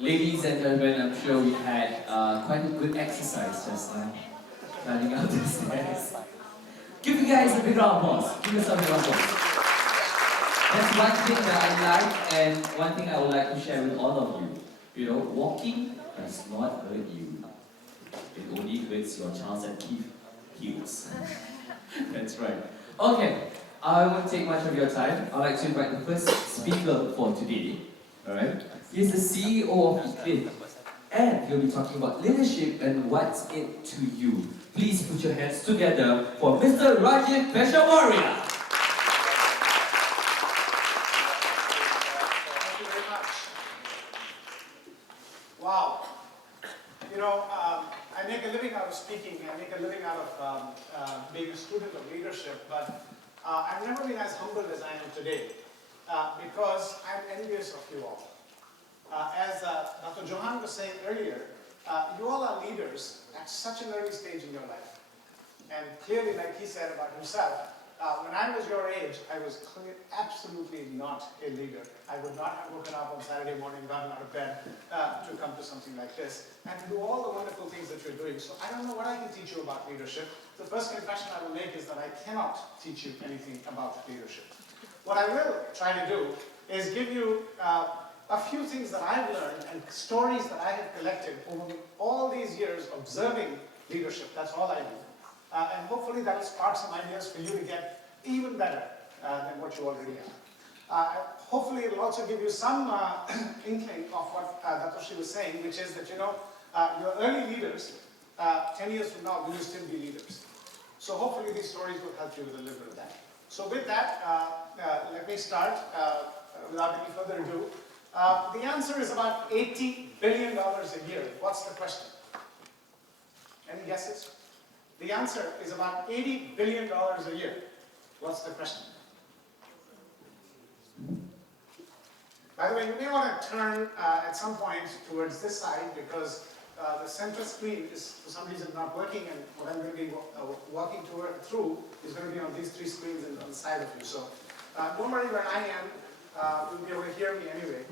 Ladies and gentlemen, I'm sure we had quite a good exercise just now, running up the stairs. Give you guys a big round of applause. Give yourself a round of applause. That's one thing that I like, and one thing I would like to share with all of you. You know, walking does not hurt you. It only hurts your Charles and Keith heels. That's right. Okay, I won't take much of your time. I'd like to invite the first speaker for today. Alright? He's the CEO of EYE-Iclif, and he'll be talking about leadership and what's it to you. Please put your hands together for Mr. Rajeev Peshawaria. Thank you very much. Wow. You know, I make a living out of speaking. I make a living out of being a student of leadership, but I've never been as humbled as I am today because I'm envious of you all. As Dr. Johan was saying earlier, you all are leaders at such an early stage in your life. And clearly, like he said about himself, when I was your age, I was absolutely not a leader. I would not have woken up on Saturday morning, gotten out of bed to come to something like this and to do all the wonderful things that you're doing. So I don't know what I can teach you about leadership. The first confession I will make is that I cannot teach you anything about leadership. What I will try to do is give you a few things that I've learned and stories that I have collected over all these years observing leadership. That's all I do. And hopefully that will spark some ideas for you to get even better than what you already are. Hopefully it will also give you some inkling of what Datoshi was saying, which is that, you know, your early leaders, 10 years from now, will you still be leaders? So hopefully these stories will help you with a little bit of that. So with that, let me start without any further ado. The answer is about $80 billion a year. What's the question? Any guesses? The answer is about $80 billion a year. What's the question? By the way, you may want to turn at some point towards this side because the center screen is for some reason not working, and what I'm going to be walking through is going to be on these three screens on the side of you. So don't worry where I am. You'll be able to hear me anyway.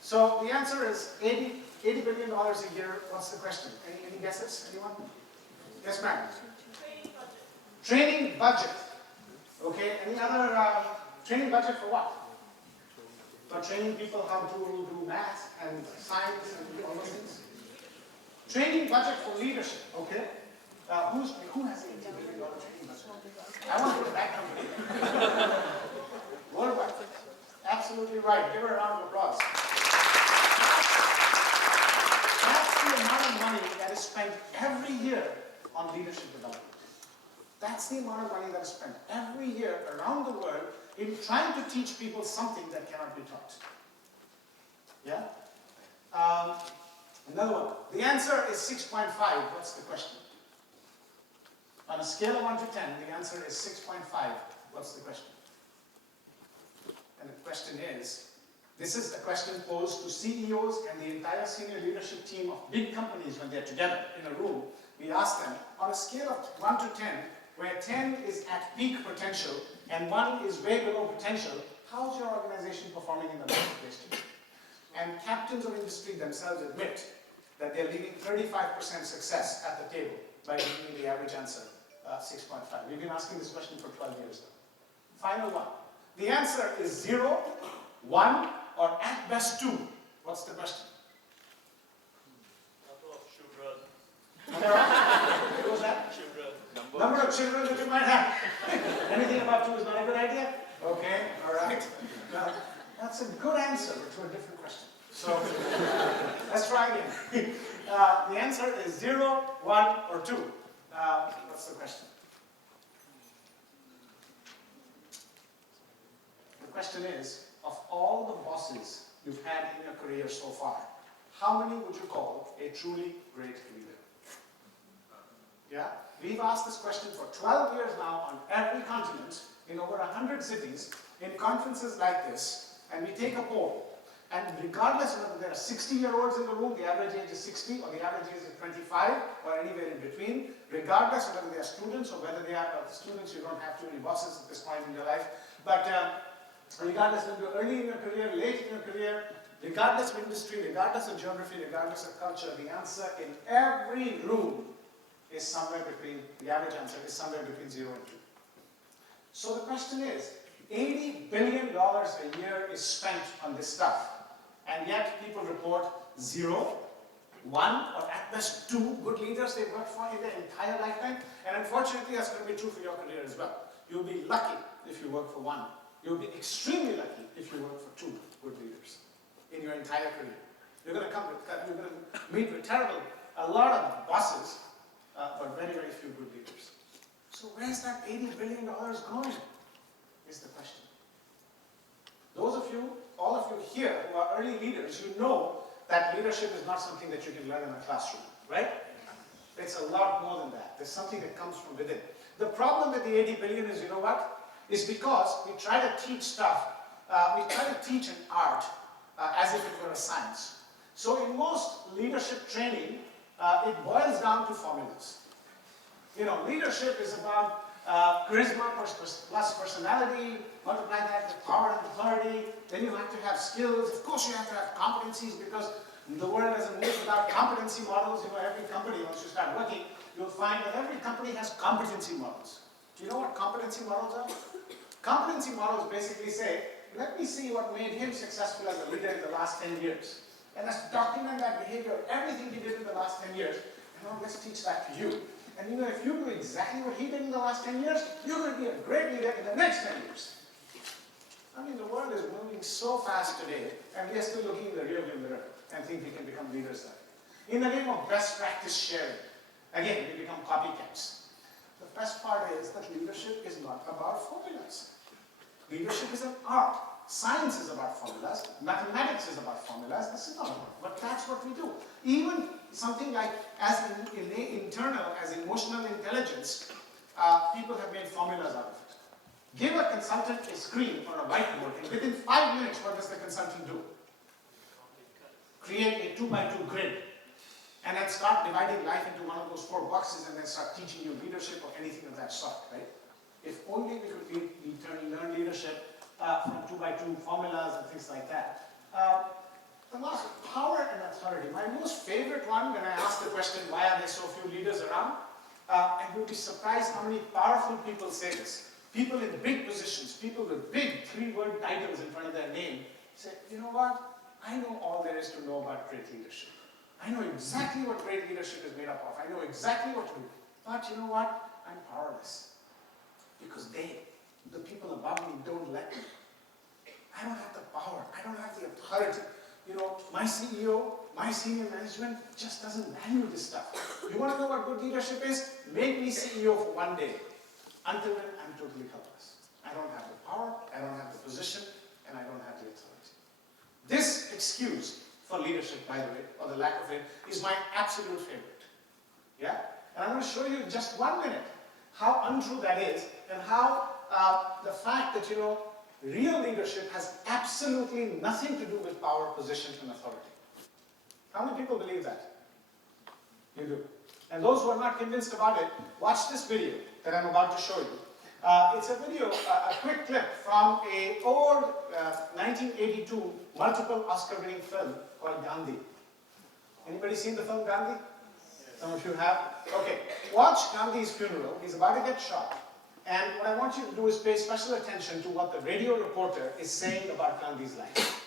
So the answer is $80 billion a year. What's the question? Any guesses? Anyone? Yes, ma'am. Training budget. Okay. Any other training budget for what? For training people how to do math and science and all those things. Training budget for leadership. Okay. Who has $80 billion training budget? I want to go to that company. Worldwide. Absolutely right. Give her a round of applause. That's the amount of money that is spent every year on leadership development. That's the amount of money that is spent every year around the world in trying to teach people something that cannot be taught. Yeah? Another one. The answer is 6.5. What's the question? On a scale of 1 to 10, the answer is 6.5. What's the question? And the question is, this is a question posed to CEOs and the entire senior leadership team of big companies when they're together in a room. We ask them, on a scale of 1 to 10, where 10 is at peak potential and 1 is way below potential, how's your organization performing in the marketplace today? And captains of industry themselves admit that they're leaving 35% success at the table by giving me the average answer, 6.5. We've been asking this question for 12 years now. Final one. The answer is 0, 1, or at best 2. What's the question? Number of children. What was that? Children. Number of children that you might have. Anything above 2 is not a good idea? Okay, all right. Well, that's a good answer to a different question. So, let's try again. The answer is 0, 1, or 2. What's the question? The question is, of all the bosses you've had in your career so far, how many would you call a truly great leader? Yeah? We've asked this question for 12 years now on every continent, in over 100 cities, in conferences like this, and we take a poll. And regardless of whether there are 60-year-olds in the room, the average age is 60, or the average age is 25, or anywhere in between, regardless of whether they are students or whether they are students, you don't have too many bosses at this point in your life, but regardless of whether you're early in your career, late in your career, Regardless of industry, regardless of geography, regardless of culture, the answer in every room is somewhere between, the average answer is somewhere between 0 and 2. So the question is, $80 billion a year is spent on this stuff, and yet people report 0, 1, or at best 2 good leaders they work for in their entire lifetime. And unfortunately, that's going to be true for your career as well. You'll be lucky if you work for 1. You'll be extremely lucky if you work for 2 good leaders in your entire career. You're going to meet with a lot of bosses, but very, very few good leaders. So where's that $80 billion going, is the question. Those of you, all of you here who are early leaders, you know that leadership is not something that you can learn in a classroom, right? It's a lot more than that. There's something that comes from within. The problem with the 80 billion is, you know what? Is because we try to teach stuff, we try to teach an art as if it were a science. So in most leadership training, it boils down to formulas. You know, leadership is about charisma plus personality, multiply that with power and authority. Then you have to have skills. Of course, you have to have competencies, because the world doesn't move without competency models. You know, every company, once you start working, you'll find that every company has competency models. Do you know what competency models are? Competency models basically say, let me see what made him successful as a leader in the last 10 years. And let's document that behavior, everything he did in the last 10 years, and now let's teach that to you. And you know, if you do exactly what he did in the last 10 years, you're going to be a great leader in the next 10 years. I mean, the world is moving so fast today, and we are still looking in the rearview mirror and think we can become leaders there. In the name of best practice sharing, again, we become copycats. The best part is that leadership is not about formulas. Leadership is an art. Science is about formulas. Mathematics is about formulas. This is not about, but that's what we do. Even something like as internal as emotional intelligence, people have made formulas out of it. Give a consultant a screen or a whiteboard, and within 5 minutes, what does the consultant do? Create a 2x2 grid, and then start dividing life into one of those 4 boxes, and then start teaching you leadership or anything of that sort, right? If only we could learn leadership from 2x2 formulas and things like that. The last, power and authority. My most favorite one, when I ask the question, why are there so few leaders around? And you'll be surprised how many powerful people say this. People in big positions, people with big 3-word titles in front of their name, say, you know what? I know all there is to know about great leadership. I know exactly what great leadership is made up of. I know exactly what to do. But you know what? I'm powerless. Because the people above me, don't let me. I don't have the power. I don't have the authority. You know, my CEO, my senior management just doesn't value this stuff. You want to know what good leadership is? Make me CEO for 1 day. Until then, I'm totally helpless. I don't have the power, I don't have the position, and I don't have the authority. This excuse for leadership, by the way, or the lack of it, is my absolute favorite. Yeah? And I'm going to show you in just 1 minute how untrue that is, and how the fact that, you know, real leadership has absolutely nothing to do with power, position, and authority. How many people believe that? You do. And those who are not convinced about it, watch this video that I'm about to show you. It's a video, a quick clip from an old 1982 multiple Oscar-winning film called Gandhi. Anybody seen the film Gandhi? Some of you have? Okay. Watch Gandhi's funeral. He's about to get shot. And what I want you to do is pay special attention to what the radio reporter is saying about Gandhi's life.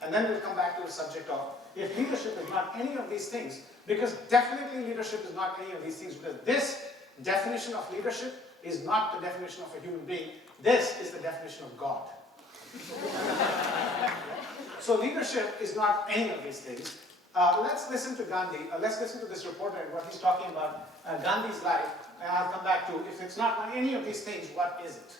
And then we'll come back to the subject of if leadership is not any of these things, because definitely leadership is not any of these things, because this definition of leadership is not the definition of a human being. This is the definition of God. So leadership is not any of these things. Let's listen to Gandhi. Let's listen to this reporter and what he's talking about Gandhi's life. And I'll come back to, if it's not any of these things, what is it?